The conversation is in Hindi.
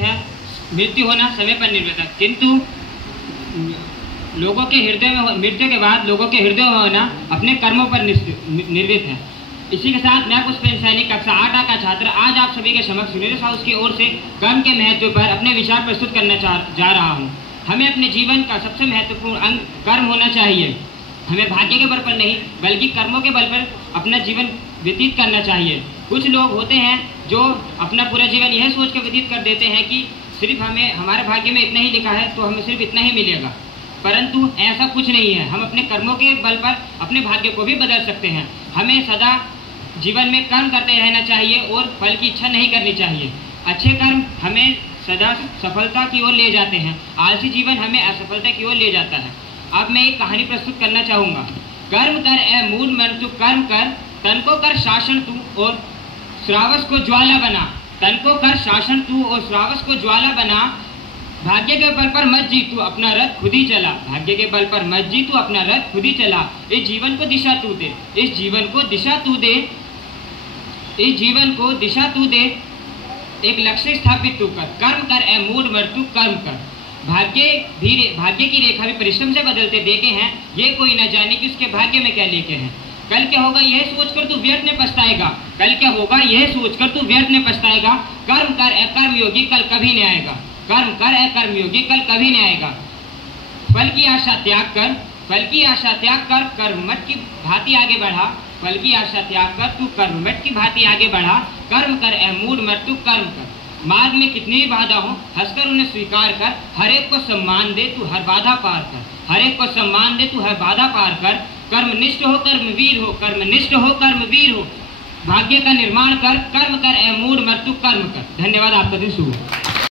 है मृत्यु होना समय पर निर्भर है, किंतु लोगों के हृदय में मृत्यु के बाद लोगों के हृदय में होना अपने कर्मों पर निर्मित है। इसी के साथ मैं पुष्पेंद्र सैनी कक्षा 8 का छात्र आज आप सभी के समक्ष यूनिवर्स हाउस की ओर से कर्म के महत्व पर अपने विचार प्रस्तुत करने जा रहा हूँ। हमें अपने जीवन का सबसे महत्वपूर्ण अंग कर्म होना चाहिए। हमें भाग्य के बल पर नहीं बल्कि कर्मों के बल पर अपना जीवन व्यतीत करना चाहिए। कुछ लोग होते हैं जो अपना पूरा जीवन यह सोच कर व्यतीत कर देते हैं कि सिर्फ हमें हमारे भाग्य में इतना ही लिखा है तो हमें सिर्फ इतना ही मिलेगा, परंतु ऐसा कुछ नहीं है। हम अपने कर्मों के बल पर अपने भाग्य को भी बदल सकते हैं। हमें सदा जीवन में कर्म करते रहना चाहिए और फल की इच्छा नहीं करनी चाहिए। अच्छे कर्म हमें सदा सफलता की ओर ले जाते हैं, आलसी जीवन हमें असफलता की ओर ले जाता है। अब मैं एक कहानी प्रस्तुत करना चाहूँगा। कर्म कर ए मूढ़ मन तू कर्म कर, तन को कर शासन तू और श्रावस को ज्वाला बना। तन को कर शासन तू और श्रावस को ज्वाला बना। भाग्य के बल पर मत जी तू अपना रथ खुद ही चला। भाग्य के बल पर मत जी तू अपना रथ खुद ही चला। इस जीवन को दिशा तू दे, इस जीवन को दिशा तू दे, इस जीवन को दिशा तू दे। एक लक्ष्य स्थापित तू कर। कर्म कर ए मूढ़ मर तू कर्म कर। भाग्य की रेखा भी परिश्रम से बदलते देखे हैं, ये कोई न जाने कि उसके भाग्य में क्या लेके हैं। कल क्या होगा यह सोचकर तू व्यर्थ में पछताएगा। कल क्या होगा यह सोचकर तू व्यर्थ में पछताएगा। कर्म कर ए कर्म योगी कल कभी नहीं आएगा। कर्म कर ए कर्म योगी कल कभी नहीं आएगा। फल की आशा त्याग कर, फल की आशा त्याग कर, कर्मठ की भांति आगे बढ़ा। फल की आशा त्याग कर तू कर्मठ की भांति आगे बढ़ा। कर्म कर ए मूढ़ मर तू कर्म कर। मार्ग में कितनी भी बाधा हो हंसकर उन्हें स्वीकार कर। हर एक को सम्मान दे तू हर बाधा पार कर। हर एक को सम्मान दे तू हर बाधा पार कर। कर्मनिष्ठ हो कर्मवीर हो, कर्मनिष्ठ हो कर्मवीर हो। भाग्य का निर्माण कर। कर्म कर ए मूढ़ मर तू कर्म कर। धन्यवाद। आपका दिन शुभ हो।